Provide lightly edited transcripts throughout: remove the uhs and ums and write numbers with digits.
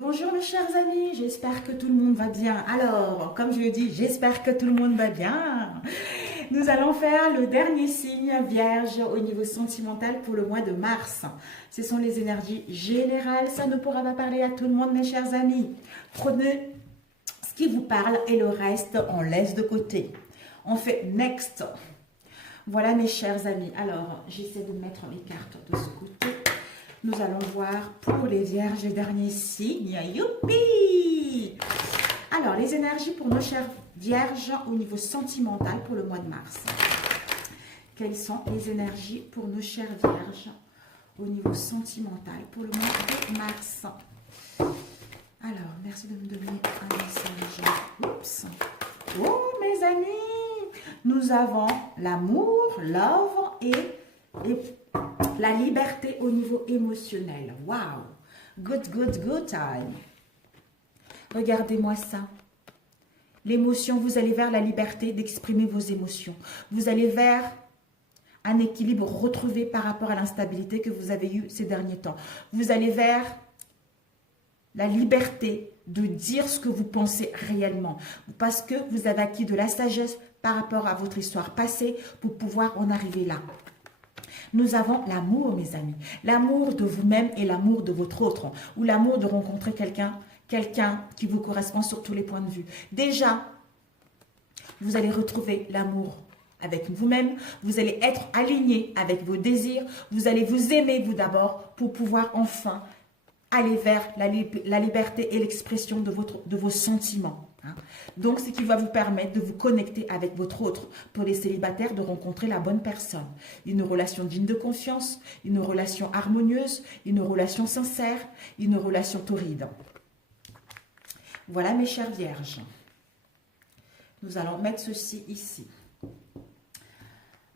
Bonjour mes chers amis, j'espère que tout le monde va bien. Alors, comme je le dis, j'espère que tout le monde va bien. Nous allons faire le dernier signe vierge au niveau sentimental pour le mois de mars. Ce sont les énergies générales, ça ne pourra pas parler à tout le monde mes chers amis. Prenez ce qui vous parle et le reste on laisse de côté. On fait next. Voilà mes chers amis. Alors, j'essaie de mettre les cartes de ce côté. Nous allons voir pour les vierges les derniers signes. Youpi! Alors, les énergies pour nos chères vierges au niveau sentimental pour le mois de mars. Quelles sont les énergies pour nos chères vierges au niveau sentimental pour le mois de mars? Alors, merci de me donner un message. Oups! Oh, mes amis! Nous avons l'amour, love et la liberté au niveau émotionnel. Wow! Good time. Regardez-moi ça. L'émotion, vous allez vers la liberté d'exprimer vos émotions. Vous allez vers un équilibre retrouvé par rapport à l'instabilité que vous avez eue ces derniers temps. Vous allez vers la liberté de dire ce que vous pensez réellement. Parce que vous avez acquis de la sagesse par rapport à votre histoire passée pour pouvoir en arriver là. Nous avons l'amour, mes amis. L'amour de vous-même et l'amour de votre autre. Ou l'amour de rencontrer quelqu'un qui vous correspond sur tous les points de vue. Déjà, vous allez retrouver l'amour avec vous-même. Vous allez être aligné avec vos désirs. Vous allez vous aimer, vous d'abord, pour pouvoir enfin aller vers la liberté et l'expression de vos sentiments. Donc, ce qui va vous permettre de vous connecter avec votre autre. Pour les célibataires, de rencontrer la bonne personne. Une relation digne de confiance, une relation harmonieuse, une relation sincère, une relation torride. Voilà mes chères vierges. Nous allons mettre ceci ici.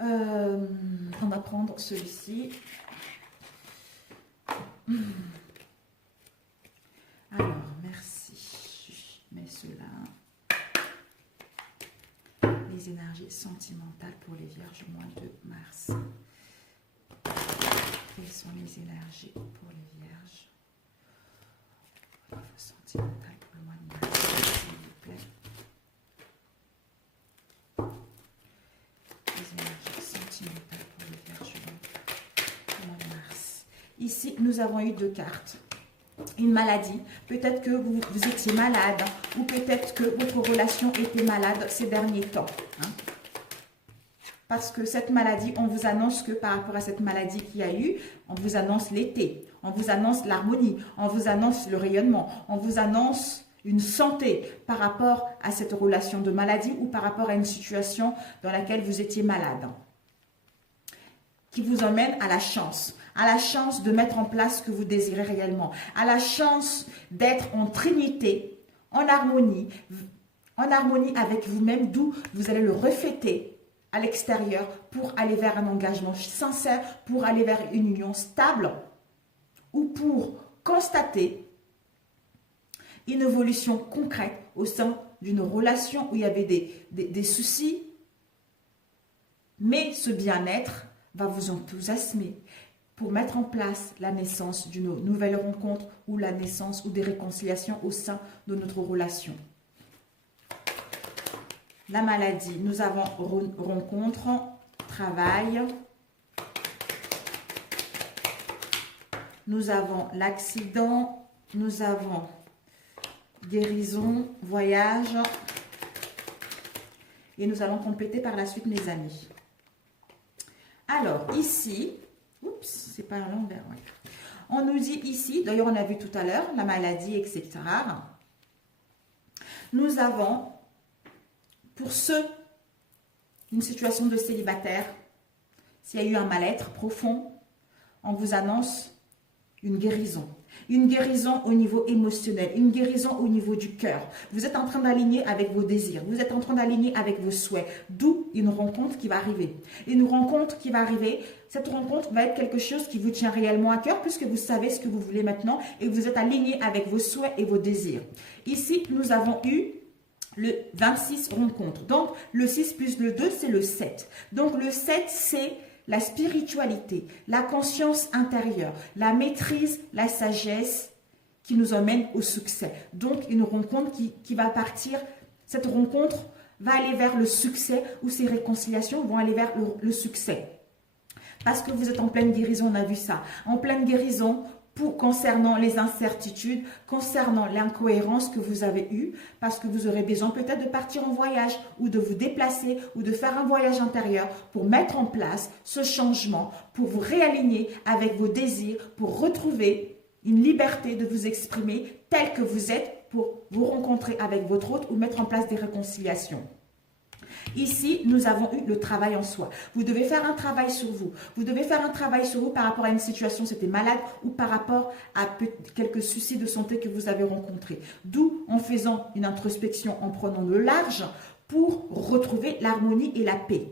On va prendre celui-ci. Alors, merci. Je mets cela. Les énergies sentimentales pour les vierges au mois de mars. Quelles sont les énergies pour les vierges au niveau sentimental pour le mois de mars, s'il vous plaît. Les énergies sentimentales pour les vierges au mois de mars. Ici, nous avons eu deux cartes. Une maladie, peut-être que vous étiez malade ou peut-être que votre relation était malade ces derniers temps. Parce que cette maladie, on vous annonce que par rapport à cette maladie qu'il y a eu, on vous annonce l'été, on vous annonce l'harmonie, on vous annonce le rayonnement, on vous annonce une santé par rapport à cette relation de maladie ou par rapport à une situation dans laquelle vous étiez malade. Qui vous emmène à la chance de mettre en place ce que vous désirez réellement, à la chance d'être en trinité, en harmonie avec vous-même, d'où vous allez le refléter à l'extérieur pour aller vers un engagement sincère, pour aller vers une union stable ou pour constater une évolution concrète au sein d'une relation où il y avait des soucis, mais ce bien-être va vous enthousiasmer pour mettre en place la naissance d'une nouvelle rencontre ou la naissance ou des réconciliations au sein de notre relation. La maladie, nous avons rencontre, travail, nous avons l'accident, nous avons guérison, voyage et nous allons compléter par la suite mes amis. Alors, ici, oups, c'est pas l'envers, ouais. On nous dit ici, d'ailleurs on a vu tout à l'heure, la maladie, etc. Nous avons, pour ceux, une situation de célibataire, s'il y a eu un mal-être profond, on vous annonce une guérison. Une guérison au niveau émotionnel, une guérison au niveau du cœur. Vous êtes en train d'aligner avec vos désirs, vous êtes en train d'aligner avec vos souhaits, d'où une rencontre qui va arriver. Une rencontre qui va arriver, cette rencontre va être quelque chose qui vous tient réellement à cœur puisque vous savez ce que vous voulez maintenant et vous êtes aligné avec vos souhaits et vos désirs. Ici, nous avons eu le 26 rencontres. Donc, le 6 plus le 2, c'est le 7. Donc, le 7, c'est la spiritualité, la conscience intérieure, la maîtrise, la sagesse qui nous emmène au succès. Donc, une rencontre qui va partir, cette rencontre va aller vers le succès ou ces réconciliations vont aller vers le succès. Parce que vous êtes en pleine guérison, on a vu ça. En pleine guérison concernant les incertitudes, concernant l'incohérence que vous avez eue, parce que vous aurez besoin peut-être de partir en voyage ou de vous déplacer ou de faire un voyage intérieur pour mettre en place ce changement, pour vous réaligner avec vos désirs, pour retrouver une liberté de vous exprimer tel que vous êtes pour vous rencontrer avec votre autre ou mettre en place des réconciliations. Ici, nous avons eu le travail en soi. Vous devez faire un travail sur vous. Vous devez faire un travail sur vous par rapport à une situation, c'était malade, ou par rapport à quelques soucis de santé que vous avez rencontrés. D'où, en faisant une introspection, en prenant le large, pour retrouver l'harmonie et la paix.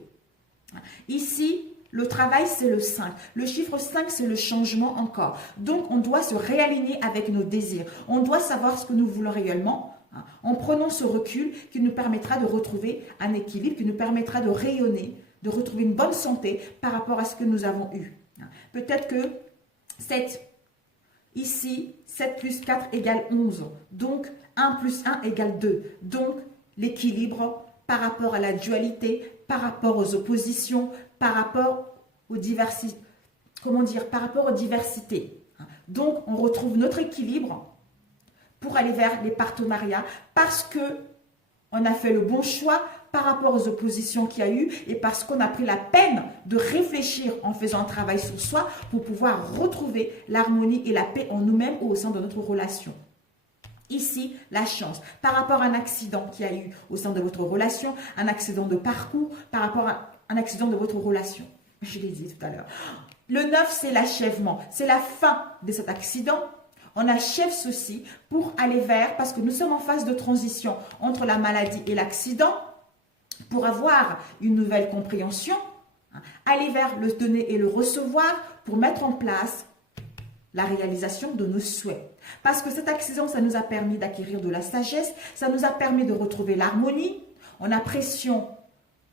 Ici, le travail, c'est le 5. Le chiffre 5, c'est le changement encore. Donc, on doit se réaligner avec nos désirs. On doit savoir ce que nous voulons réellement, en prenant ce recul qui nous permettra de retrouver un équilibre, qui nous permettra de rayonner, de retrouver une bonne santé par rapport à ce que nous avons eu. Peut-être que 7, ici, 7 plus 4 égale 11. Donc, 1 plus 1 égale 2. Donc, l'équilibre par rapport à la dualité, par rapport aux oppositions, par rapport aux diversités. Comment dire? Par rapport aux diversités. Donc, on retrouve notre équilibre pour aller vers les partenariats parce que on a fait le bon choix par rapport aux oppositions qu'il y a eu et parce qu'on a pris la peine de réfléchir en faisant un travail sur soi pour pouvoir retrouver l'harmonie et la paix en nous-mêmes ou au sein de notre relation. Ici, la chance, par rapport à un accident qu'il y a eu au sein de votre relation, un accident de parcours, par rapport à un accident de votre relation. Je l'ai dit tout à l'heure. Le 9, c'est l'achèvement, c'est la fin de cet accident. On achève ceci pour aller vers, parce que nous sommes en phase de transition entre la maladie et l'accident, pour avoir une nouvelle compréhension, aller vers le donner et le recevoir, pour mettre en place la réalisation de nos souhaits. Parce que cet accident, ça nous a permis d'acquérir de la sagesse, ça nous a permis de retrouver l'harmonie, en appréciant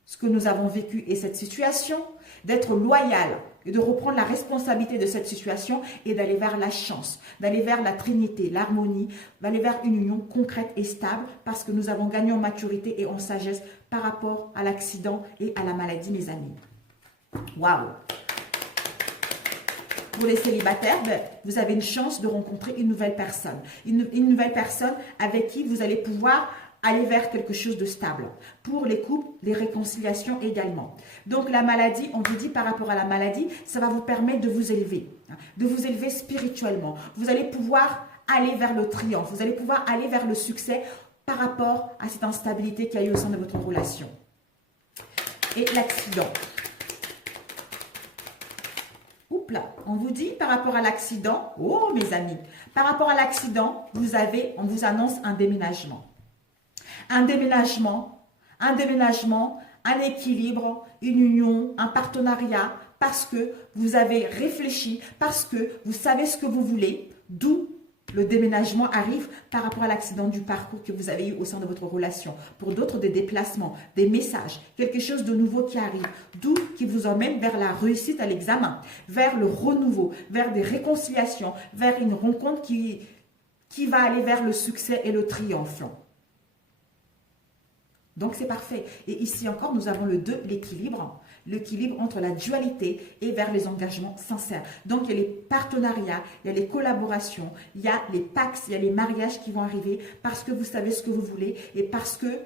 ce que nous avons vécu et cette situation, d'être loyal et de reprendre la responsabilité de cette situation et d'aller vers la chance, d'aller vers la trinité, l'harmonie, d'aller vers une union concrète et stable parce que nous avons gagné en maturité et en sagesse par rapport à l'accident et à la maladie, mes amis. Waouh! Pour les célibataires, vous avez une chance de rencontrer une nouvelle personne. Une nouvelle personne avec qui vous allez pouvoir aller vers quelque chose de stable. Pour les couples, les réconciliations également. Donc la maladie, on vous dit par rapport à la maladie, ça va vous permettre de vous élever spirituellement. Vous allez pouvoir aller vers le triomphe, vous allez pouvoir aller vers le succès par rapport à cette instabilité qu'il y a eu au sein de votre relation. Et l'accident. Oups là, on vous dit par rapport à l'accident, oh mes amis, par rapport à l'accident, on vous annonce un déménagement. Un déménagement, un équilibre, une union, un partenariat, parce que vous avez réfléchi, parce que vous savez ce que vous voulez, d'où le déménagement arrive par rapport à l'accident du parcours que vous avez eu au sein de votre relation. Pour d'autres, des déplacements, des messages, quelque chose de nouveau qui arrive, d'où qui vous emmène vers la réussite à l'examen, vers le renouveau, vers des réconciliations, vers une rencontre qui va aller vers le succès et le triomphe. Donc, c'est parfait. Et ici encore, nous avons le 2, l'équilibre entre la dualité et vers les engagements sincères. Donc, il y a les partenariats, il y a les collaborations, il y a les pactes, il y a les mariages qui vont arriver parce que vous savez ce que vous voulez et parce que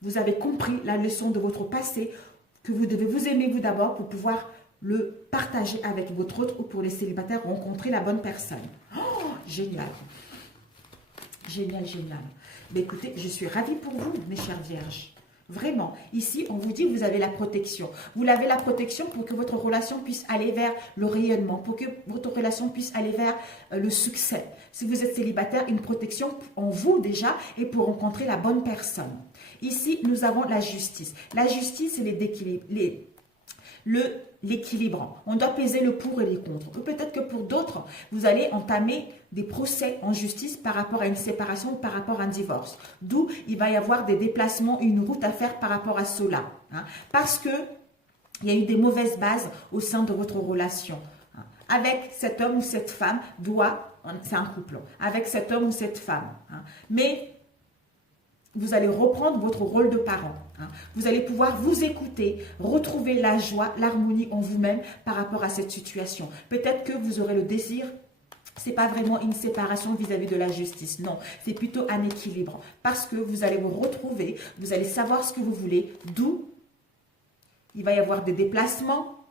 vous avez compris la leçon de votre passé, que vous devez vous aimer vous d'abord pour pouvoir le partager avec votre autre ou pour les célibataires, rencontrer la bonne personne. Oh, génial. Génial, génial. Mais écoutez, je suis ravie pour vous, mes chères vierges. Vraiment, ici, on vous dit que vous avez la protection. Vous avez la protection pour que votre relation puisse aller vers le rayonnement, pour que votre relation puisse aller vers le succès. Si vous êtes célibataire, une protection en vous déjà et pour rencontrer la bonne personne. Ici, nous avons la justice. La justice, c'est l'équilibre. On doit peser le pour et les contre. Ou peut-être que pour d'autres, vous allez entamer des procès en justice par rapport à une séparation ou par rapport à un divorce. D'où il va y avoir des déplacements, une route à faire par rapport à cela. Parce que il y a eu des mauvaises bases au sein de votre relation. Avec cet homme ou cette femme doit c'est un couple, avec cet homme ou cette femme. Hein. Mais vous allez reprendre votre rôle de parent. Hein. Vous allez pouvoir vous écouter, retrouver la joie, l'harmonie en vous-même par rapport à cette situation. Peut-être que vous aurez le désir. Ce n'est pas vraiment une séparation vis-à-vis de la justice. Non, c'est plutôt un équilibre. Parce que vous allez vous retrouver, vous allez savoir ce que vous voulez, d'où il va y avoir des déplacements,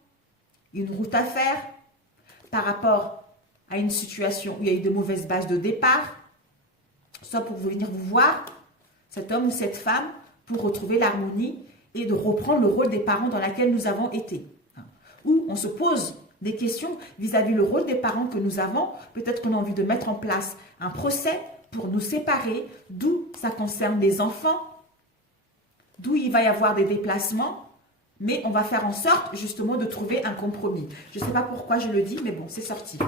une route à faire par rapport à une situation où il y a eu de mauvaises bases de départ, soit pour venir vous voir, cet homme ou cette femme, pour retrouver l'harmonie et de reprendre le rôle des parents dans lequel nous avons été. Ou on se pose des questions vis-à-vis le rôle des parents que nous avons. Peut-être qu'on a envie de mettre en place un procès pour nous séparer, d'où ça concerne les enfants, d'où il va y avoir des déplacements, mais on va faire en sorte justement de trouver un compromis. Je ne sais pas pourquoi je le dis, mais bon, c'est sorti.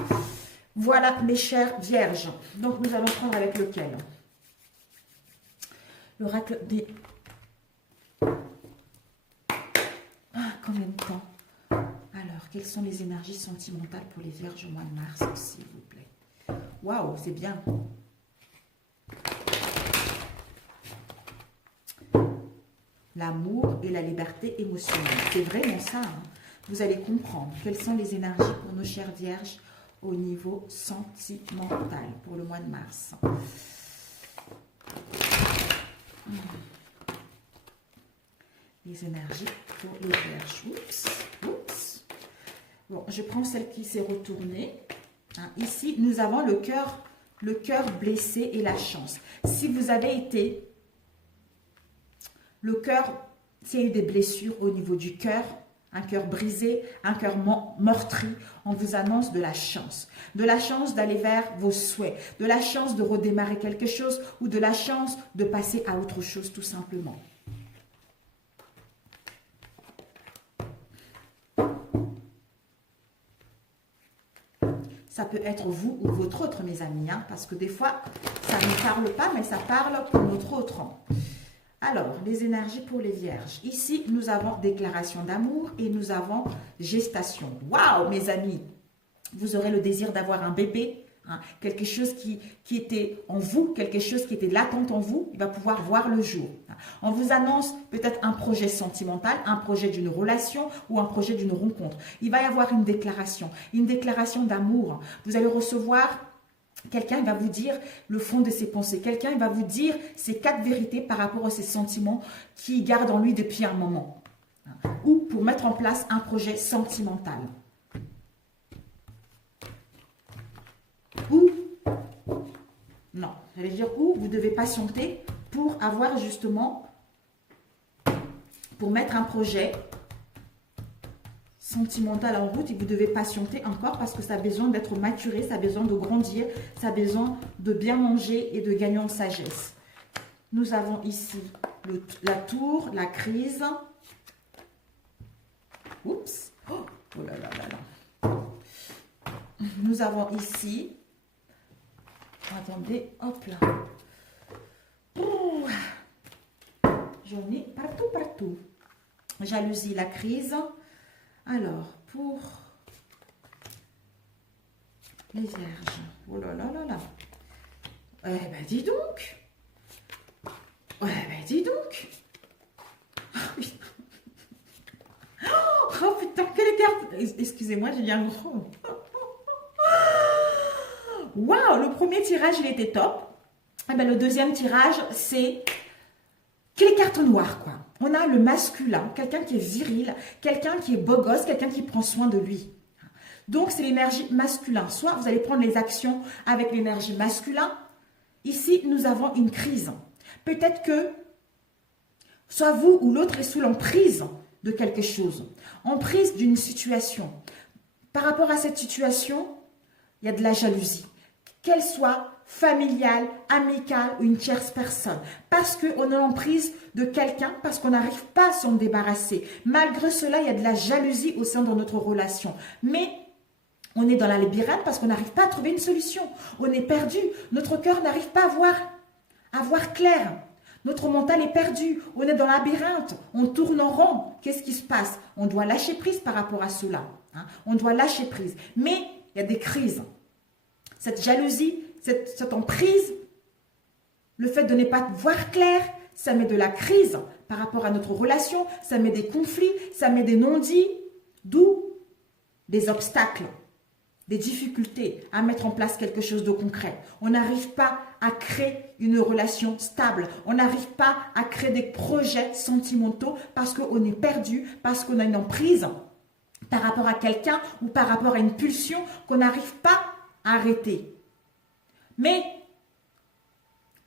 Voilà mes chères vierges. Donc nous allons prendre avec lequel? L'oracle des... Ah, combien de temps? Alors, quelles sont les énergies sentimentales pour les vierges au mois de mars, s'il vous plaît? Waouh, c'est bien. L'amour et la liberté émotionnelle. C'est vraiment ça. Hein. Vous allez comprendre quelles sont les énergies pour nos chères vierges au niveau sentimental pour le mois de mars. Les énergies pour les vierges. Oups, oups. Bon, je prends celle qui s'est retournée. Hein, ici, nous avons le cœur blessé et la chance. Si vous avez été, le cœur, s'il y a eu des blessures au niveau du cœur, un cœur brisé, un cœur meurtri, on vous annonce de la chance. De la chance d'aller vers vos souhaits, de la chance de redémarrer quelque chose ou de la chance de passer à autre chose tout simplement. Ça peut être vous ou votre autre, mes amis, hein, parce que des fois, ça ne parle pas, mais ça parle pour notre autre. Alors, les énergies pour les vierges. Ici, nous avons déclaration d'amour et nous avons gestation. Waouh, mes amis, vous aurez le désir d'avoir un bébé, hein, quelque chose qui était en vous, quelque chose qui était latent en vous, il va pouvoir voir le jour. On vous annonce peut-être un projet sentimental, un projet d'une relation ou un projet d'une rencontre. Il va y avoir une déclaration d'amour. Vous allez recevoir... Quelqu'un va vous dire le fond de ses pensées. Quelqu'un va vous dire ses 4 vérités par rapport à ses sentiments qu'il garde en lui depuis un moment. Ou pour mettre en place un projet sentimental. Ou, non, j'allais dire où vous devez patienter pour avoir justement, pour mettre un projet sentimental en route, et vous devez patienter encore parce que ça a besoin d'être maturé, ça a besoin de grandir, ça a besoin de bien manger et de gagner en sagesse. Nous avons ici la tour, la crise. Oups. Oh là là là là. Nous avons ici. Attendez, hop là. J'en ai partout, partout. Jalousie, la crise. Alors, pour les vierges, oh là là là là, eh ben dis donc, dis donc, oh putain, quelle carte, excusez-moi, j'ai dit un gros, waouh, le premier tirage, il était top, eh ben le deuxième tirage, c'est les cartes noires, quoi. On a le masculin, quelqu'un qui est viril, quelqu'un qui est beau gosse, quelqu'un qui prend soin de lui. Donc, c'est l'énergie masculine. Soit vous allez prendre les actions avec l'énergie masculine. Ici, nous avons une crise. Peut-être que soit vous ou l'autre est sous l'emprise de quelque chose, emprise d'une situation. Par rapport à cette situation, il y a de la jalousie. Qu'elle soit familiale, amicale ou une tierce personne. Parce qu'on a l'emprise de quelqu'un, parce qu'on n'arrive pas à s'en débarrasser. Malgré cela, il y a de la jalousie au sein de notre relation. Mais on est dans la labyrinthe parce qu'on n'arrive pas à trouver une solution. On est perdu. Notre cœur n'arrive pas à voir clair. Notre mental est perdu. On est dans la labyrinthe. On tourne en rond. Qu'est-ce qui se passe? On doit lâcher prise par rapport à cela. Hein? On doit lâcher prise. Mais il y a des crises. Cette jalousie, cette emprise, le fait de ne pas voir clair, ça met de la crise par rapport à notre relation, ça met des conflits, ça met des non-dits, d'où des obstacles, des difficultés à mettre en place quelque chose de concret. On n'arrive pas à créer une relation stable. On n'arrive pas à créer des projets sentimentaux parce qu'on est perdu, parce qu'on a une emprise par rapport à quelqu'un ou par rapport à une pulsion qu'on n'arrive pas à arrêter. Mais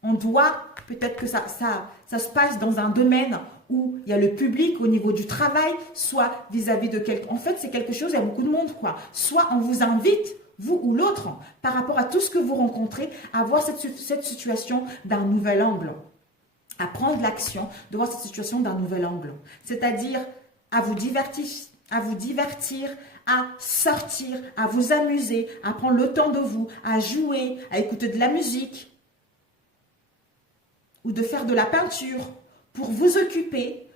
on doit, peut-être que ça se passe dans un domaine où il y a le public au niveau du travail, soit vis-à-vis de quelqu'un. En fait, c'est quelque chose, il y a beaucoup de monde, quoi. Soit on vous invite, vous ou l'autre, par rapport à tout ce que vous rencontrez, à voir cette situation d'un nouvel angle. À prendre l'action de voir cette situation d'un nouvel angle. C'est-à-dire à vous divertir, à sortir, à vous amuser, à prendre le temps de vous, à jouer, à écouter de la musique ou de faire de la peinture pour vous occuper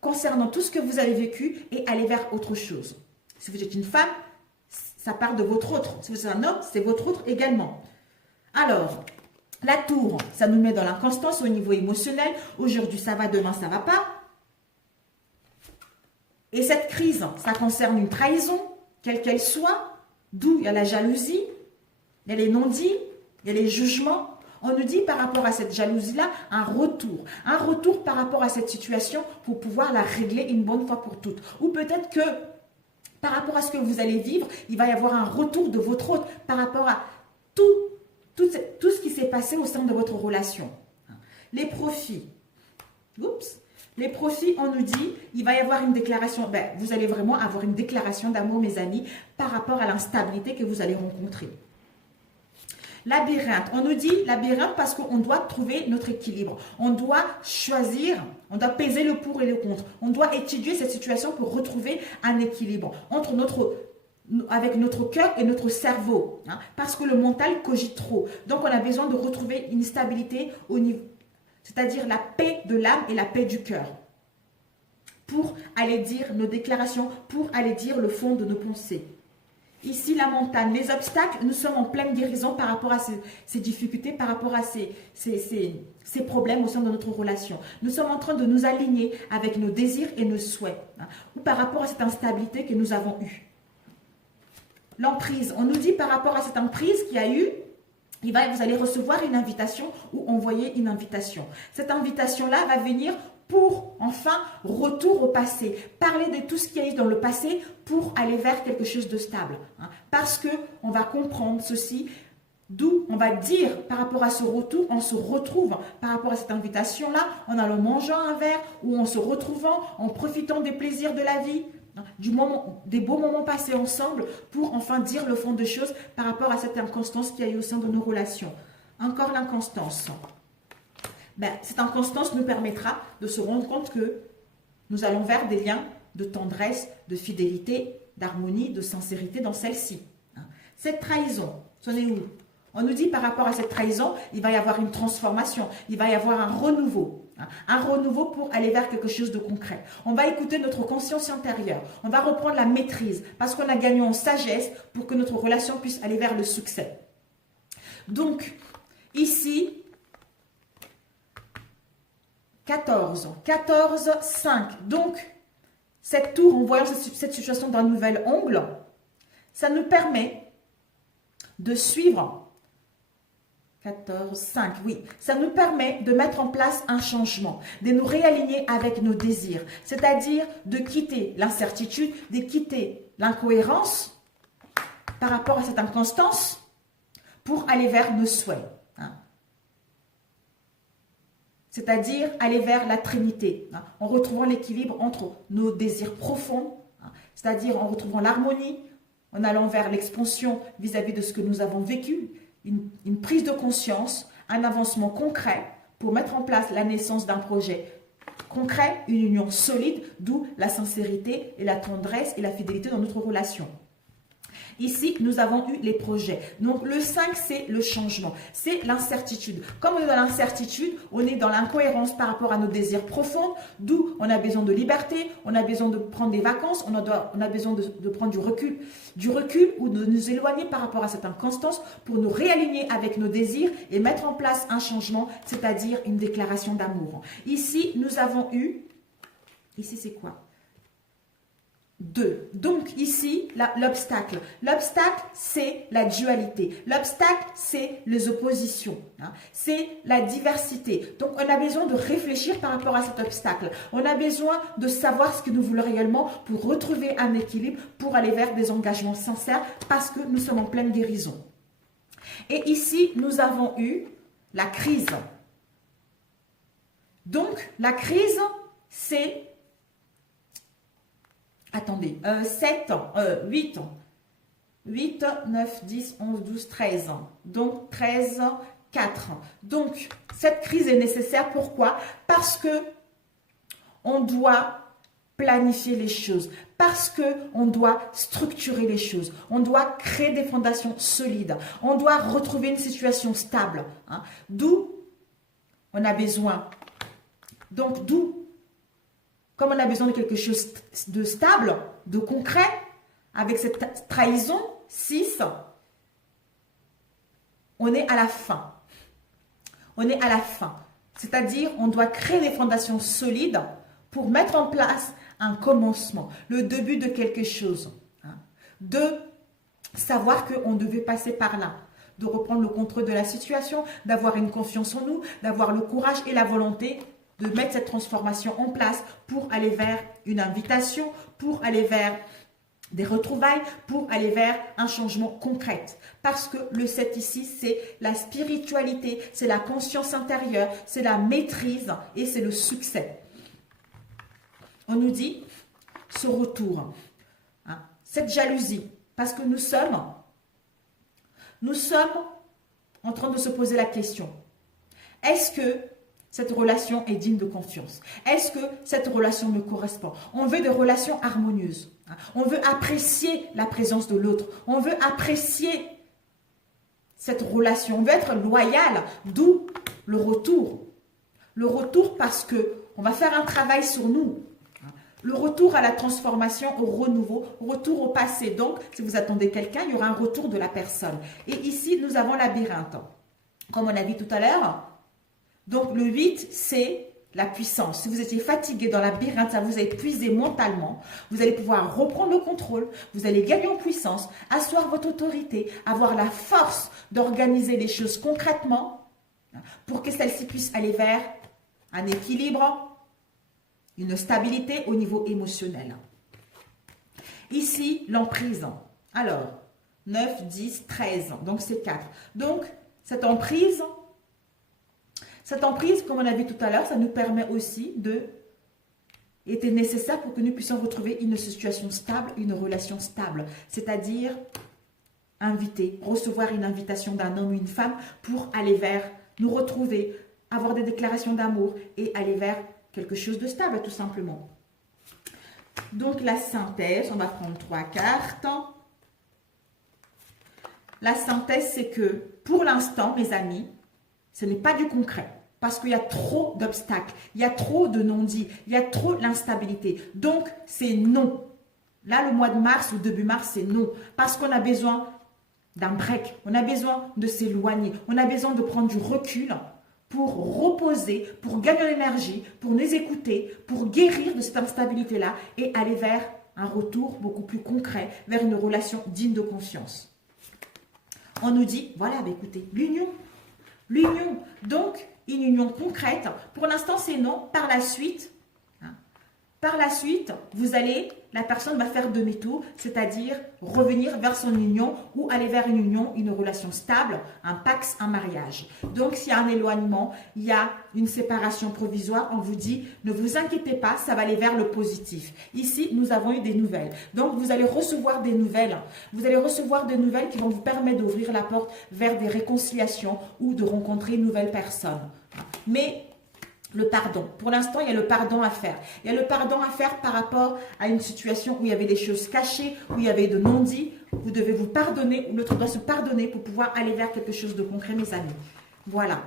concernant tout ce que vous avez vécu et aller vers autre chose. Si vous êtes une femme, ça part de votre autre. Si vous êtes un homme, c'est votre autre également. Alors, la tour, ça nous met dans l'inconstance au niveau émotionnel. Aujourd'hui, ça va, demain, ça ne va pas. Et cette crise, ça concerne une trahison, quelle qu'elle soit, d'où il y a la jalousie, il y a les non-dits, il y a les jugements. On nous dit par rapport à cette jalousie-là, un retour par rapport à cette situation pour pouvoir la régler une bonne fois pour toutes. Ou peut-être que par rapport à ce que vous allez vivre, il va y avoir un retour de votre autre par rapport à tout ce qui s'est passé au sein de votre relation. Les profits. Les profits, on nous dit, il va y avoir une déclaration, vous allez vraiment avoir une déclaration d'amour, mes amis, par rapport à l'instabilité que vous allez rencontrer. Labyrinthe, on nous dit labyrinthe parce qu'on doit trouver notre équilibre. On doit choisir, on doit peser le pour et le contre. On doit étudier cette situation pour retrouver un équilibre avec notre cœur et notre cerveau. Parce que le mental cogite trop. Donc, on a besoin de retrouver une stabilité au niveau, c'est-à-dire la paix de l'âme et la paix du cœur. Pour aller dire nos déclarations, pour aller dire le fond de nos pensées. Ici, la montagne, les obstacles, nous sommes en pleine guérison par rapport à ces difficultés, par rapport à ces problèmes au sein de notre relation. Nous sommes en train de nous aligner avec nos désirs et nos souhaits, ou par rapport à cette instabilité que nous avons eue. L'emprise, on nous dit par rapport à cette emprise qu'il y a eu, vous allez recevoir une invitation ou envoyer une invitation. Cette invitation-là va venir pour, enfin, retour au passé. Parler de tout ce qui a eu dans le passé pour aller vers quelque chose de stable. Parce qu'on va comprendre ceci, d'où on va dire par rapport à ce retour, on se retrouve par rapport à cette invitation-là, en allant manger un verre ou en se retrouvant, en profitant des plaisirs de la vie, des beaux moments passés ensemble pour enfin dire le fond des choses par rapport à cette inconstance qu'il y a eu au sein de nos relations. Encore l'inconstance. Cette inconstance nous permettra de se rendre compte que nous allons vers des liens de tendresse, de fidélité, d'harmonie, de sincérité dans celle-ci. Cette trahison, c'en est où? On nous dit par rapport à cette trahison, il va y avoir une transformation, il va y avoir un renouveau. Un renouveau pour aller vers quelque chose de concret. On va écouter notre conscience intérieure. On va reprendre la maîtrise parce qu'on a gagné en sagesse pour que notre relation puisse aller vers le succès. Donc, ici, 14, 5. Donc, cette tour, en voyant cette situation d'un nouvel angle, ça nous permet de suivre 14, 5, oui. Ça nous permet de mettre en place un changement, de nous réaligner avec nos désirs. C'est-à-dire de quitter l'incertitude, de quitter l'incohérence par rapport à cette inconstance pour aller vers nos souhaits. C'est-à-dire aller vers la Trinité, en retrouvant l'équilibre entre nos désirs profonds, c'est-à-dire en retrouvant l'harmonie, en allant vers l'expansion vis-à-vis de ce que nous avons vécu, une prise de conscience, un avancement concret pour mettre en place la naissance d'un projet concret, une union solide, d'où la sincérité et la tendresse et la fidélité dans notre relation. Ici, nous avons eu les projets. Donc, le 5, c'est le changement. C'est l'incertitude. Comme on est dans l'incertitude, on est dans l'incohérence par rapport à nos désirs profonds, d'où on a besoin de liberté, on a besoin de prendre des vacances, on a besoin de prendre du recul ou de nous éloigner par rapport à cette inconstance pour nous réaligner avec nos désirs et mettre en place un changement, c'est-à-dire une déclaration d'amour. Ici, nous avons eu, ici c'est quoi ? 2. Donc ici, l'obstacle. L'obstacle, c'est la dualité. L'obstacle, c'est les oppositions. Hein. C'est la diversité. Donc on a besoin de réfléchir par rapport à cet obstacle. On a besoin de savoir ce que nous voulons réellement pour retrouver un équilibre, pour aller vers des engagements sincères parce que nous sommes en pleine guérison. Et ici, nous avons eu la crise. Donc la crise, c'est... Attendez, 7 ans, 8 ans. 8, 9, 10, 11, 12, 13 ans. Donc, 13 ans, 4 ans. Donc, cette crise est nécessaire. Pourquoi? Parce que on doit planifier les choses. Parce qu'on doit structurer les choses. On doit créer des fondations solides. On doit retrouver une situation stable. Hein. D'où on a besoin. Donc, comme on a besoin de quelque chose de stable, de concret, avec cette trahison, 6, on est à la fin. On est à la fin. C'est-à-dire, on doit créer des fondations solides pour mettre en place un commencement, le début de quelque chose. Hein, de savoir qu'on devait passer par là, de reprendre le contrôle de la situation, d'avoir une confiance en nous, d'avoir le courage et la volonté de mettre cette transformation en place pour aller vers une invitation, pour aller vers des retrouvailles, pour aller vers un changement concret. Parce que le 7 ici, c'est la spiritualité, c'est la conscience intérieure, c'est la maîtrise et c'est le succès. On nous dit ce retour, hein, cette jalousie, parce que nous sommes en train de se poser la question, est-ce que cette relation est digne de confiance? Est-ce que cette relation me correspond? On veut des relations harmonieuses. On veut apprécier la présence de l'autre. On veut apprécier cette relation. On veut être loyal. D'où le retour. Le retour parce qu'on va faire un travail sur nous. Le retour à la transformation, au renouveau, au retour au passé. Donc, si vous attendez quelqu'un, il y aura un retour de la personne. Et ici, nous avons labyrinthe. Comme on a vu tout à l'heure, donc, le 8, c'est la puissance. Si vous étiez fatigué dans la labyrinthe, ça vous a épuisé mentalement, vous allez pouvoir reprendre le contrôle, vous allez gagner en puissance, asseoir votre autorité, avoir la force d'organiser les choses concrètement pour que celles-ci puissent aller vers un équilibre, une stabilité au niveau émotionnel. Ici, l'emprise. Alors, 9, 10, 13, donc c'est 4. Donc, cette emprise, comme on a vu tout à l'heure, ça nous permet aussi était nécessaire pour que nous puissions retrouver une situation stable, une relation stable. C'est-à-dire recevoir une invitation d'un homme ou une femme pour aller vers, nous retrouver, avoir des déclarations d'amour et aller vers quelque chose de stable, tout simplement. Donc, la synthèse, on va prendre 3 cartes. La synthèse, c'est que pour l'instant, mes amis, ce n'est pas du concret. Parce qu'il y a trop d'obstacles, il y a trop de non-dits, il y a trop d'instabilité. Donc, c'est non. Là, le mois de mars ou début mars, c'est non. Parce qu'on a besoin d'un break, on a besoin de s'éloigner, on a besoin de prendre du recul pour reposer, pour gagner en énergie, pour nous écouter, pour guérir de cette instabilité-là et aller vers un retour beaucoup plus concret, vers une relation digne de confiance. On nous dit, voilà, bah écoutez, l'union. Donc, une union concrète. Pour l'instant, c'est non. Par la suite, la personne va faire demi-tour, c'est-à-dire revenir vers son union ou aller vers une union, une relation stable, un pax, un mariage. Donc, s'il y a un éloignement, il y a une séparation provisoire, on vous dit, ne vous inquiétez pas, ça va aller vers le positif. Ici, nous avons eu des nouvelles. Donc, vous allez recevoir des nouvelles. Vous allez recevoir des nouvelles qui vont vous permettre d'ouvrir la porte vers des réconciliations ou de rencontrer une nouvelle personne. Mais le pardon. Pour l'instant, il y a le pardon à faire. Il y a le pardon à faire par rapport à une situation où il y avait des choses cachées, où il y avait de non-dits, vous devez vous pardonner, ou l'autre doit se pardonner pour pouvoir aller vers quelque chose de concret, mes amis. Voilà.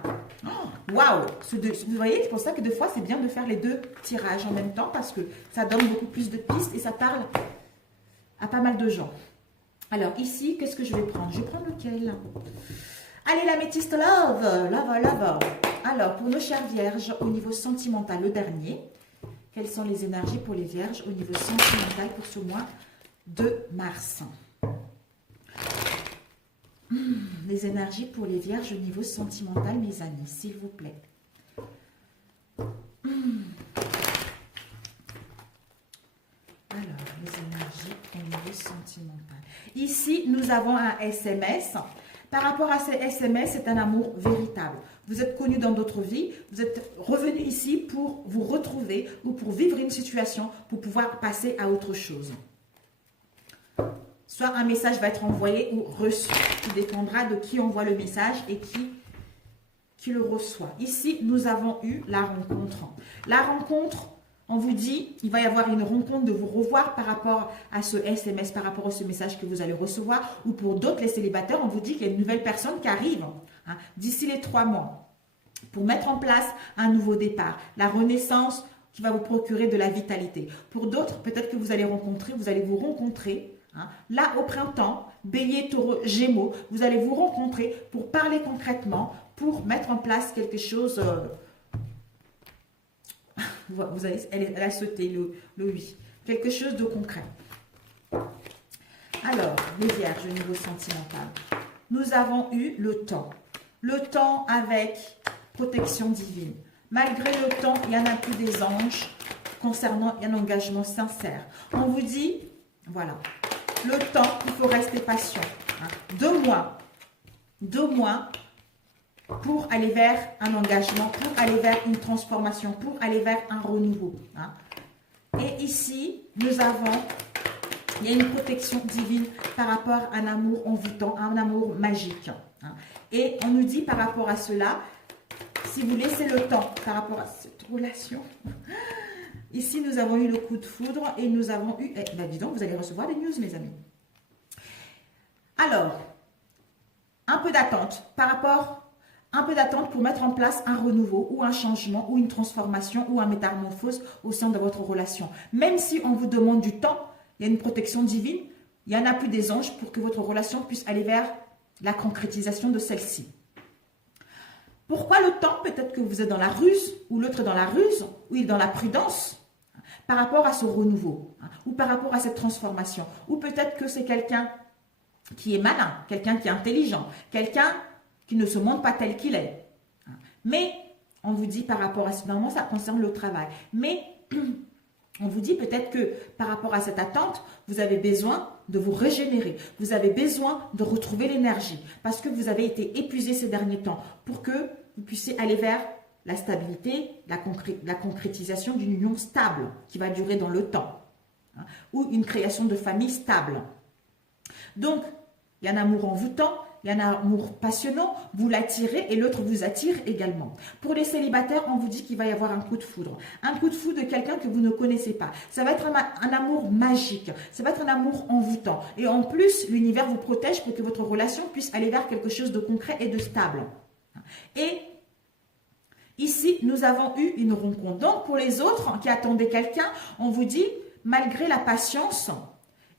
Waouh! Vous voyez, c'est pour ça que des fois, c'est bien de faire les deux tirages en même temps parce que ça donne beaucoup plus de pistes et ça parle à pas mal de gens. Alors, ici, qu'est-ce que je vais prendre? Je vais prendre lequel? Allez, l'améthyste love! Love. Alors, pour nos chères vierges, au niveau sentimental, le dernier, quelles sont les énergies pour les vierges au niveau sentimental pour ce mois de mars? Les énergies pour les vierges au niveau sentimental, mes amis, s'il vous plaît. Alors, les énergies au niveau sentimental. Ici, nous avons un SMS. Par rapport à ces SMS, c'est un amour véritable. Vous êtes connu dans d'autres vies, vous êtes revenu ici pour vous retrouver ou pour vivre une situation, pour pouvoir passer à autre chose. Soit un message va être envoyé ou reçu, qui dépendra de qui envoie le message et qui le reçoit. Ici, nous avons eu la rencontre. La rencontre, on vous dit, il va y avoir une rencontre de vous revoir par rapport à ce SMS, par rapport à ce message que vous allez recevoir. Ou pour d'autres, les célibataires, on vous dit qu'il y a une nouvelle personne qui arrive d'ici les 3 mois pour mettre en place un nouveau départ. La renaissance qui va vous procurer de la vitalité. Pour d'autres, peut-être que vous allez vous rencontrer. Là, au printemps, Bélier, Taureau, Gémeaux, vous allez vous rencontrer pour parler concrètement, pour mettre en place quelque chose. Vous allez, elle a sauté le oui. Quelque chose de concret. Alors, les vierges au niveau sentimental. Nous avons eu le temps. Le temps avec protection divine. Malgré le temps, il y en a plus des anges concernant un engagement sincère. On vous dit, voilà. Le temps, il faut rester patient. 2 mois. 2 mois pour aller vers un engagement, pour aller vers une transformation, pour aller vers un renouveau. Et ici, nous avons, il y a une protection divine par rapport à un amour envoûtant, un amour magique. Et on nous dit par rapport à cela, si vous laissez le temps par rapport à cette relation... Ici, nous avons eu le coup de foudre et nous avons eu... dis donc, vous allez recevoir des news, mes amis. Alors, un peu d'attente pour mettre en place un renouveau ou un changement ou une transformation ou une métamorphose au sein de votre relation. Même si on vous demande du temps, il y a une protection divine, il y en a plus des anges pour que votre relation puisse aller vers la concrétisation de celle-ci. Pourquoi le temps? Peut-être que vous êtes dans la ruse, ou l'autre dans la ruse, ou il est dans la prudence, par rapport à ce renouveau, ou par rapport à cette transformation. Ou peut-être que c'est quelqu'un qui est malin, quelqu'un qui est intelligent, quelqu'un qui ne se montre pas tel qu'il est. Mais, on vous dit par rapport à ce, normalement ça concerne le travail, mais on vous dit peut-être que par rapport à cette attente, vous avez besoin de vous régénérer. Vous avez besoin de retrouver l'énergie parce que vous avez été épuisé ces derniers temps pour que vous puissiez aller vers la stabilité, la concrétisation d'une union stable qui va durer dans le temps ou une création de famille stable. Donc, il y a un amour envoûtant, il y a un amour passionnant, vous l'attirez et l'autre vous attire également. Pour les célibataires, on vous dit qu'il va y avoir un coup de foudre. Un coup de foudre de quelqu'un que vous ne connaissez pas. Ça va être un amour magique, ça va être un amour envoûtant. Et en plus, l'univers vous protège pour que votre relation puisse aller vers quelque chose de concret et de stable. Et ici, nous avons eu une rencontre. Donc, pour les autres qui attendaient quelqu'un, on vous dit, malgré la patience,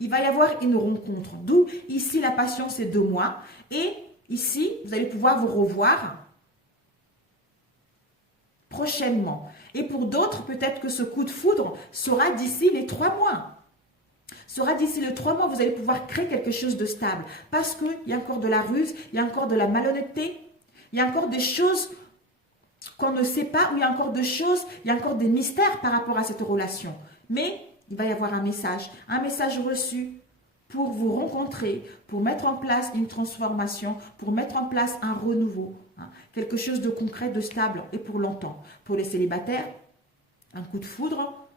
il va y avoir une rencontre. D'où, ici, la patience est 2 mois. Et ici, vous allez pouvoir vous revoir prochainement. Et pour d'autres, peut-être que ce coup de foudre sera d'ici les 3 mois. Sera d'ici les 3 mois, vous allez pouvoir créer quelque chose de stable. Parce qu'il y a encore de la ruse, il y a encore de la malhonnêteté, il y a encore des choses qu'on ne sait pas, ou il y a encore des choses, il y a encore des mystères par rapport à cette relation. Mais il va y avoir un message reçu pour vous rencontrer, pour mettre en place une transformation, pour mettre en place un renouveau, quelque chose de concret, de stable et pour longtemps. Pour les célibataires, un coup de foudre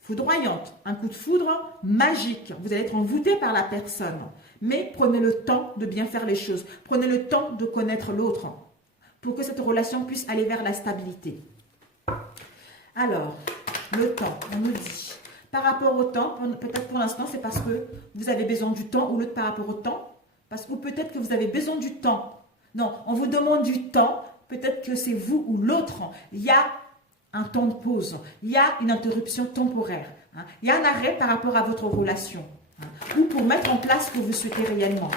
foudroyante, un coup de foudre magique. Vous allez être envoûté par la personne, mais prenez le temps de bien faire les choses. Prenez le temps de connaître l'autre pour que cette relation puisse aller vers la stabilité. Alors, le temps, on nous dit. par rapport au temps, peut-être pour l'instant, c'est parce que vous avez besoin du temps ou l'autre par rapport au temps. Ou peut-être que vous avez besoin du temps. Non, on vous demande du temps. Peut-être que c'est vous ou l'autre. Il y a un temps de pause. Il y a une interruption temporaire. Il y a un arrêt par rapport à votre relation. Ou pour mettre en place ce que vous souhaitez réellement.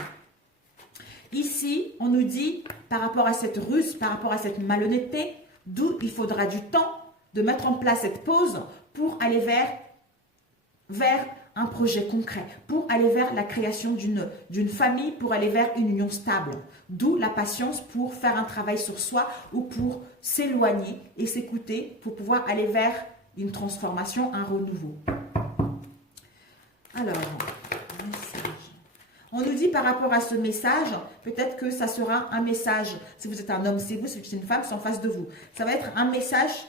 Ici, on nous dit, par rapport à cette ruse, par rapport à cette malhonnêteté, d'où il faudra du temps de mettre en place cette pause pour aller vers un projet concret, pour aller vers la création d'une famille, pour aller vers une union stable. D'où la patience pour faire un travail sur soi ou pour s'éloigner et s'écouter pour pouvoir aller vers une transformation, un renouveau. Alors, on nous dit par rapport à ce message, peut-être que ça sera un message, si vous êtes un homme, c'est vous, si vous êtes une femme, c'est en face de vous. Ça va être un message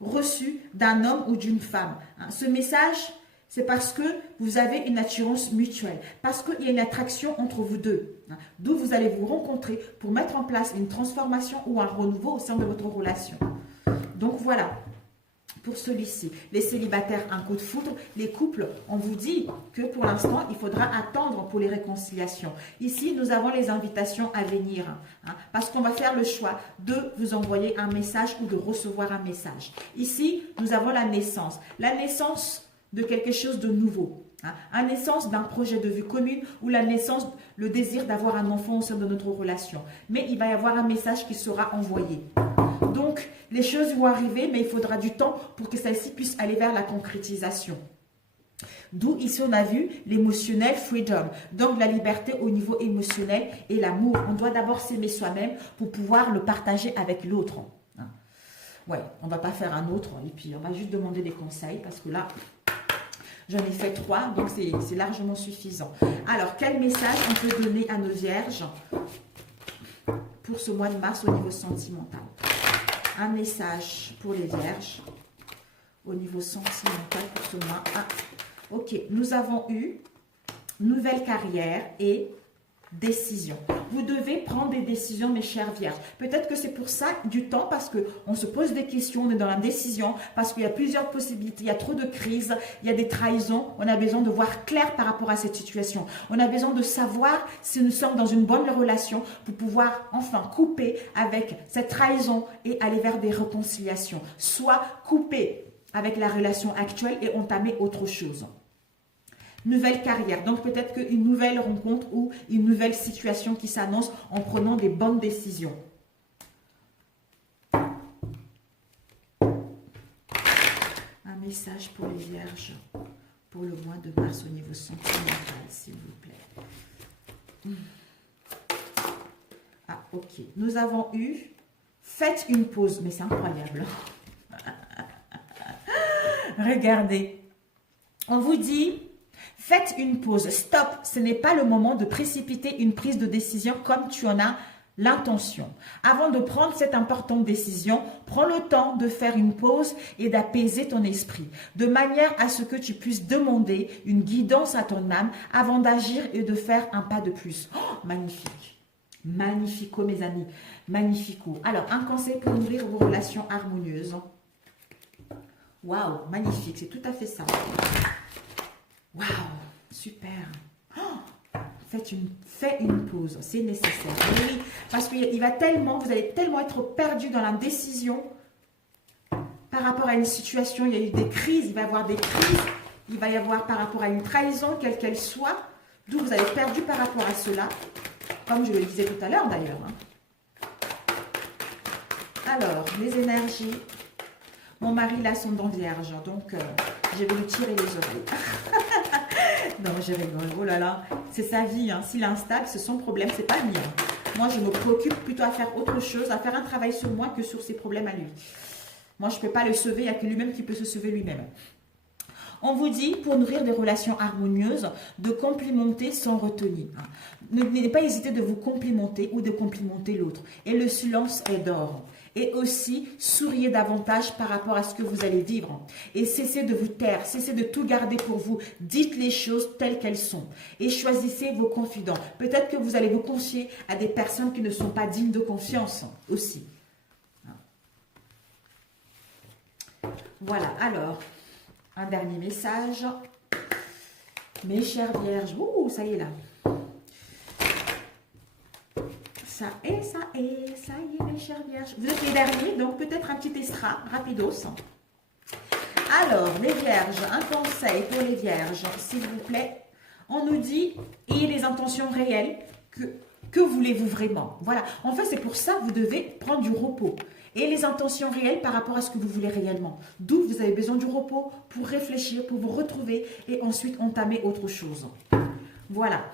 reçu d'un homme ou d'une femme. Ce message, c'est parce que vous avez une attirance mutuelle, parce qu'il y a une attraction entre vous deux. D'où vous allez vous rencontrer pour mettre en place une transformation ou un renouveau au sein de votre relation. Donc voilà. Pour celui-ci, les célibataires, un coup de foudre. Les couples, on vous dit que pour l'instant, il faudra attendre pour les réconciliations. Ici, nous avons les invitations à venir. Parce qu'on va faire le choix de vous envoyer un message ou de recevoir un message. Ici, nous avons la naissance. La naissance de quelque chose de nouveau. La naissance d'un projet de vie commune ou la naissance, le désir d'avoir un enfant au sein de notre relation. Mais il va y avoir un message qui sera envoyé. Donc, les choses vont arriver, mais il faudra du temps pour que celle-ci puisse aller vers la concrétisation. D'où ici on a vu l'émotionnel freedom, donc la liberté au niveau émotionnel et l'amour. On doit d'abord s'aimer soi-même pour pouvoir le partager avec l'autre. Ouais, on ne va pas faire un autre et puis on va juste demander des conseils parce que là, j'en ai fait 3, donc c'est largement suffisant. Alors, quel message on peut donner à nos vierges pour ce mois de mars au niveau sentimental? Un message pour les vierges au niveau sentimental pour ce mois. Ok, nous avons eu nouvelle carrière et décision. Vous devez prendre des décisions, mes chères vierges. Peut-être que c'est pour ça du temps, parce qu'on se pose des questions, on est dans la décision, parce qu'il y a plusieurs possibilités, il y a trop de crises, il y a des trahisons. On a besoin de voir clair par rapport à cette situation. On a besoin de savoir si nous sommes dans une bonne relation pour pouvoir enfin couper avec cette trahison et aller vers des réconciliations. Soit couper avec la relation actuelle et entamer autre chose. Nouvelle carrière, donc peut-être qu'une nouvelle rencontre ou une nouvelle situation qui s'annonce en prenant des bonnes décisions. Un message pour les vierges pour le mois de mars au niveau sentimental, s'il vous plaît. Ok. Nous avons eu faites une pause, mais c'est incroyable. Regardez. On vous dit faites une pause, stop, ce n'est pas le moment de précipiter une prise de décision comme tu en as l'intention. Avant de prendre cette importante décision, prends le temps de faire une pause et d'apaiser ton esprit, de manière à ce que tu puisses demander une guidance à ton âme avant d'agir et de faire un pas de plus. Oh, magnifique, magnifico mes amis, magnifico. Alors, un conseil pour nourrir vos relations harmonieuses. Waouh, magnifique, c'est tout à fait ça. Waouh, super. Oh, faites une pause, c'est nécessaire. Oui, parce qu'il va tellement, vous allez tellement être perdu dans l'indécision par rapport à une situation. Il y a eu des crises, il va y avoir des crises, il va y avoir par rapport à une trahison, quelle qu'elle soit, d'où vous allez perdu par rapport à cela, comme je le disais tout à l'heure d'ailleurs. Alors, les énergies. Mon mari, l'ascendant vierge, donc je vais lui tirer les oreilles. Non, je rigole. Oh là là, c'est sa vie. S'il est instable, c'est son problème, c'est pas le mien. Moi, je me préoccupe plutôt à faire autre chose, à faire un travail sur moi que sur ses problèmes à lui. Moi, je ne peux pas le sauver, il n'y a que lui-même qui peut se sauver lui-même. On vous dit, pour nourrir des relations harmonieuses, de complimenter sans retenir. Ne pas hésiter de vous complimenter ou de complimenter l'autre. Et le silence est d'or. Et aussi, souriez davantage par rapport à ce que vous allez vivre. Et cessez de vous taire, cessez de tout garder pour vous. Dites les choses telles qu'elles sont. Et choisissez vos confidents. Peut-être que vous allez vous confier à des personnes qui ne sont pas dignes de confiance aussi. Voilà, alors, Un dernier message. Mes chères vierges. Ouh, ça y est là. Ça y est, mes chères vierges. Vous êtes les derniers, donc peut-être un petit extra, rapidos. Alors, les vierges, un conseil pour les vierges, s'il vous plaît. On nous dit, ayez les intentions réelles, que voulez-vous vraiment? Voilà, en fait, c'est pour ça que vous devez prendre du repos. Et les intentions réelles par rapport à ce que vous voulez réellement. D'où vous avez besoin du repos pour réfléchir, pour vous retrouver et ensuite entamer autre chose. Voilà.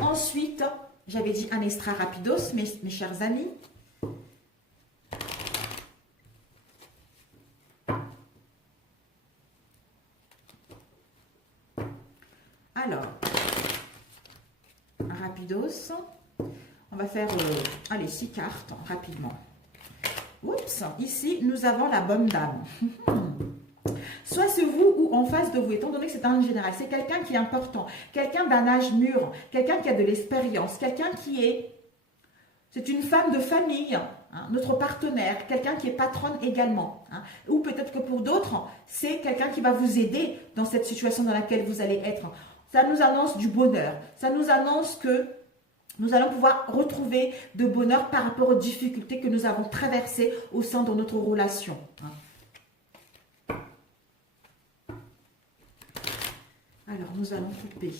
Ensuite, j'avais dit un extra rapidos, mes chers amis. Alors, rapidos. On va faire, allez, 6 cartes rapidement. Oups, ici, nous avons la bonne dame. Soit c'est vous ou en face de vous, étant donné que c'est un général, c'est quelqu'un qui est important, quelqu'un d'un âge mûr, quelqu'un qui a de l'expérience, quelqu'un qui est... C'est une femme de famille, hein, notre partenaire, quelqu'un qui est patronne également. Hein, ou peut-être que pour d'autres, c'est quelqu'un qui va vous aider dans cette situation dans laquelle vous allez être. Ça nous annonce du bonheur, ça nous annonce que nous allons pouvoir retrouver de bonheur par rapport aux difficultés que nous avons traversées au sein de notre relation. Alors, nous allons couper.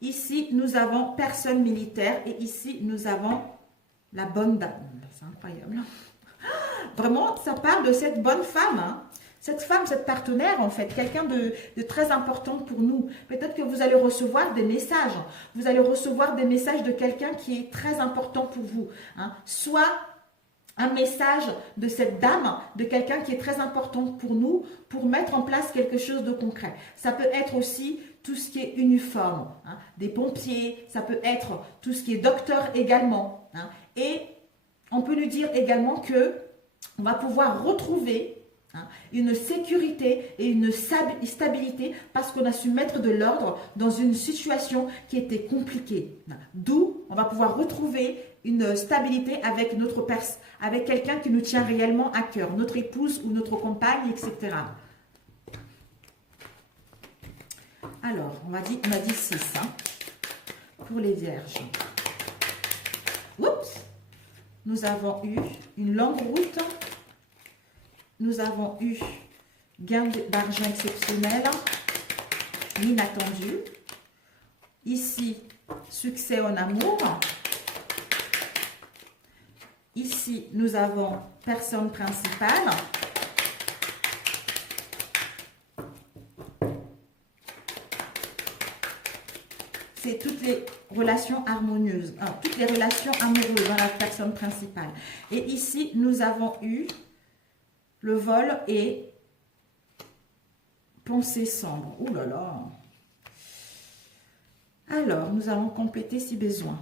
Ici, nous avons personne militaire et ici, nous avons la bonne dame. C'est incroyable. Vraiment, ça parle de cette bonne femme, hein. Cette femme, cette partenaire, en fait, quelqu'un de très important pour nous. Peut-être que vous allez recevoir des messages. Vous allez recevoir des messages de quelqu'un qui est très important pour vous. Hein. Soit un message de cette dame, de quelqu'un qui est très important pour nous, pour mettre en place quelque chose de concret. Ça peut être aussi tout ce qui est uniforme, hein, des pompiers, ça peut être tout ce qui est docteur également. Hein. Et on peut lui dire également que on va pouvoir retrouver une sécurité et une stabilité parce qu'on a su mettre de l'ordre dans une situation qui était compliquée. D'où on va pouvoir retrouver une stabilité avec avec quelqu'un qui nous tient réellement à cœur, notre épouse ou notre compagne, etc. Alors, on a dit 6 hein, pour les vierges. Oups, nous avons eu une longue route. Nous avons eu gain d'argent exceptionnel, inattendu. Ici, succès en amour. Ici, nous avons personne principale. C'est toutes les relations harmonieuses, hein, toutes les relations amoureuses dans la personne principale. Et ici, nous avons eu le vol et pensée sombre. Ouh là là. Alors, nous allons compléter si besoin.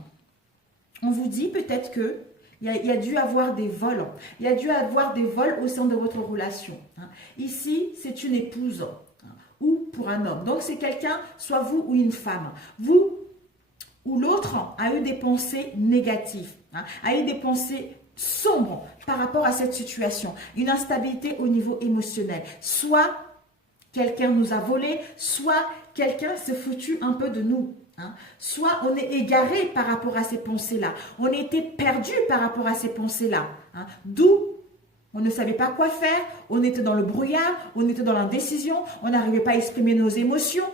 On vous dit peut-être que il y a dû avoir des vols. Il y a dû avoir des vols au sein de votre relation. Ici, c'est une épouse ou pour un homme. Donc, c'est quelqu'un, soit vous ou une femme. Vous ou l'autre a eu des pensées négatives, a eu des pensées sombre par rapport à cette situation, une instabilité au niveau émotionnel. Soit quelqu'un nous a volé, soit quelqu'un s'est foutu un peu de nous. Hein. Soit on est égaré par rapport à ces pensées-là. On était perdu par rapport à ces pensées-là. Hein. D'où on ne savait pas quoi faire, on était dans le brouillard, on était dans l'indécision, on n'arrivait pas à exprimer nos émotions.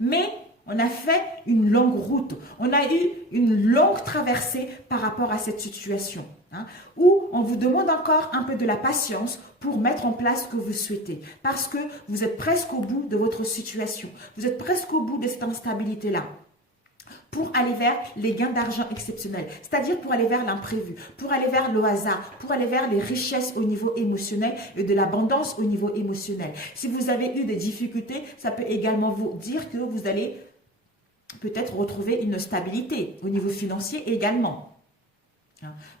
Mais on a fait une longue route, on a eu une longue traversée par rapport à cette situation. Hein, où on vous demande encore un peu de la patience pour mettre en place ce que vous souhaitez. Parce que vous êtes presque au bout de votre situation. Vous êtes presque au bout de cette instabilité-là. Pour aller vers les gains d'argent exceptionnels. C'est-à-dire pour aller vers l'imprévu, pour aller vers le hasard, pour aller vers les richesses au niveau émotionnel et de l'abondance au niveau émotionnel. Si vous avez eu des difficultés, ça peut également vous dire que vous allez peut-être retrouver une stabilité au niveau financier également.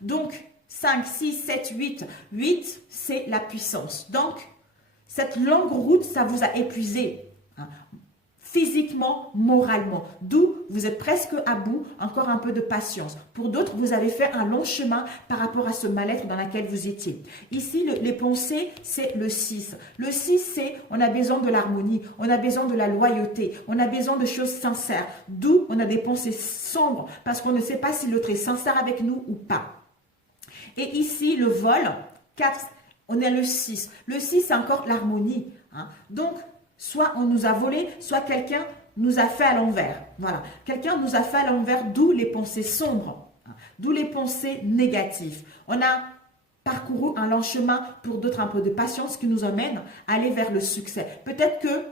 Donc, 5, 6, 7, 8. 8, c'est la puissance. Donc, cette longue route, ça vous a épuisé. physiquement, moralement. D'où vous êtes presque à bout, encore un peu de patience. Pour d'autres, vous avez fait un long chemin par rapport à ce mal-être dans lequel vous étiez. Ici, les pensées, c'est le 6. Le 6, c'est on a besoin de l'harmonie, on a besoin de la loyauté, on a besoin de choses sincères. D'où on a des pensées sombres parce qu'on ne sait pas si l'autre est sincère avec nous ou pas. Et ici, le vol, 4, on est le 6. Le 6, c'est encore l'harmonie. Hein. Donc, soit on nous a volé, soit quelqu'un nous a fait à l'envers. Voilà. Quelqu'un nous a fait à l'envers, d'où les pensées sombres, hein. D'où les pensées négatives. On a parcouru un long chemin, pour d'autres un peu de patience qui nous emmène à aller vers le succès. Peut-être que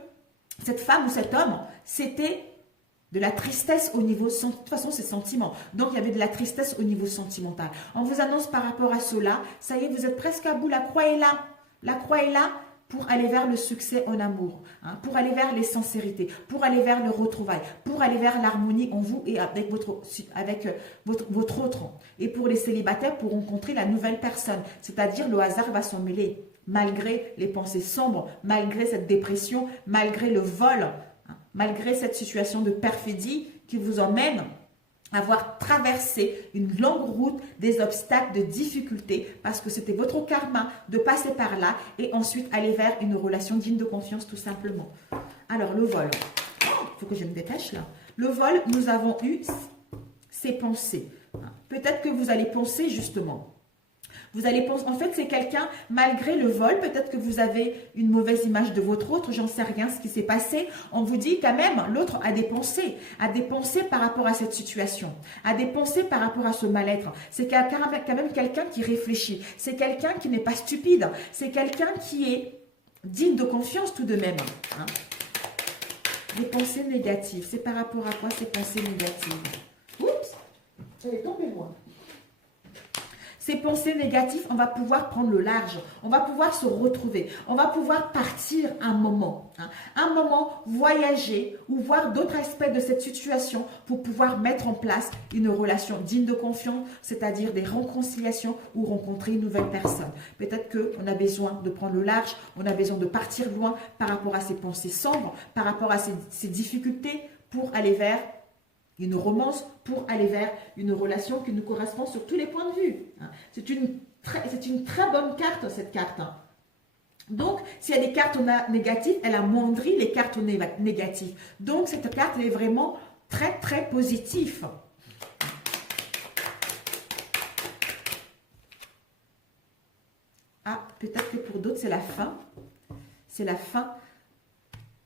cette femme ou cet homme, c'était de la tristesse au niveau, de toute façon c'est sentiment. Donc il y avait de la tristesse au niveau sentimental. On vous annonce par rapport à cela, ça y est, vous êtes presque à bout, la croix est là. La croix est là pour aller vers le succès en amour, hein, pour aller vers les sincérités, pour aller vers le retrouvail, pour aller vers l'harmonie en vous et avec votre autre. Et pour les célibataires, pour rencontrer la nouvelle personne, c'est-à-dire le hasard va s'en mêler, malgré les pensées sombres, malgré cette dépression, malgré le vol, hein, malgré cette situation de perfidie qui vous emmène avoir traversé une longue route des obstacles, de difficultés, parce que c'était votre karma de passer par là et ensuite aller vers une relation digne de confiance tout simplement. Alors le vol, il faut que je me dépêche là. Le vol, nous avons eu ces pensées. Peut-être que vous allez penser justement. Vous allez penser, en fait, c'est quelqu'un, malgré le vol, peut-être que vous avez une mauvaise image de votre autre, j'en sais rien ce qui s'est passé. On vous dit quand même, l'autre a des pensées par rapport à cette situation, a des pensées par rapport à ce mal-être. C'est quand même quelqu'un qui réfléchit, c'est quelqu'un qui n'est pas stupide, c'est quelqu'un qui est digne de confiance tout de même. Hein. Des pensées négatives, c'est par rapport à quoi ces pensées négatives? Oups, j'allais tomber moi. Ces pensées négatives, on va pouvoir prendre le large, on va pouvoir se retrouver, on va pouvoir partir un moment, hein, un moment voyager ou voir d'autres aspects de cette situation pour pouvoir mettre en place une relation digne de confiance, c'est-à-dire des réconciliations ou rencontrer une nouvelle personne. Peut-être qu'on a besoin de prendre le large, on a besoin de partir loin par rapport à ces pensées sombres, par rapport à ces difficultés pour aller vers une romance, pour aller vers une relation qui nous correspond sur tous les points de vue. C'est une très bonne carte, cette carte. Donc, s'il y a des cartes négatives, elle amoindrit les cartes négatives. Donc, cette carte est vraiment très, très positive. Ah, peut-être que pour d'autres, c'est la fin. C'est la fin.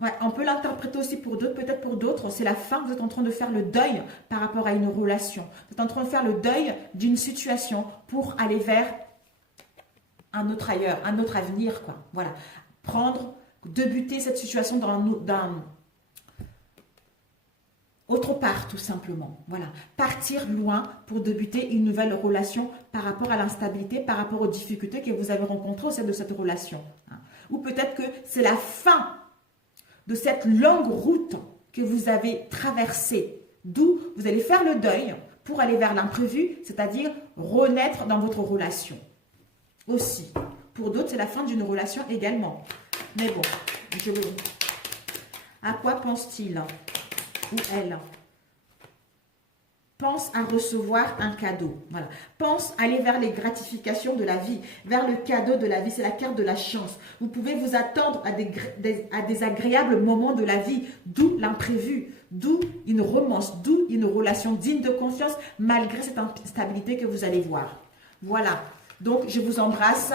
Ouais, on peut l'interpréter aussi pour d'autres, peut-être pour d'autres, c'est la fin, vous êtes en train de faire le deuil par rapport à une relation. Vous êtes en train de faire le deuil d'une situation pour aller vers un autre ailleurs, un autre avenir, quoi. Voilà. Débuter cette situation d'un autre part, tout simplement. Voilà. Partir loin pour débuter une nouvelle relation par rapport à l'instabilité, par rapport aux difficultés que vous avez rencontrées au sein de cette relation. Ou peut-être que c'est la fin de cette longue route que vous avez traversée, d'où vous allez faire le deuil pour aller vers l'imprévu, c'est-à-dire renaître dans votre relation. Aussi. Pour d'autres, c'est la fin d'une relation également. Mais bon, à quoi pense-t-il ou elle? Pense à recevoir un cadeau. Voilà. Pense à aller vers les gratifications de la vie, vers le cadeau de la vie. C'est la carte de la chance. Vous pouvez vous attendre à des agréables moments de la vie, d'où l'imprévu, d'où une romance, d'où une relation digne de confiance, malgré cette instabilité que vous allez voir. Voilà. Donc, je vous embrasse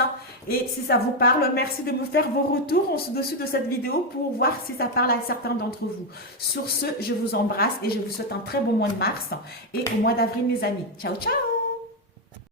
et si ça vous parle, merci de me faire vos retours en dessus de cette vidéo pour voir si ça parle à certains d'entre vous. Sur ce, je vous embrasse et je vous souhaite un très bon mois de mars et au mois d'avril, mes amis. Ciao, ciao!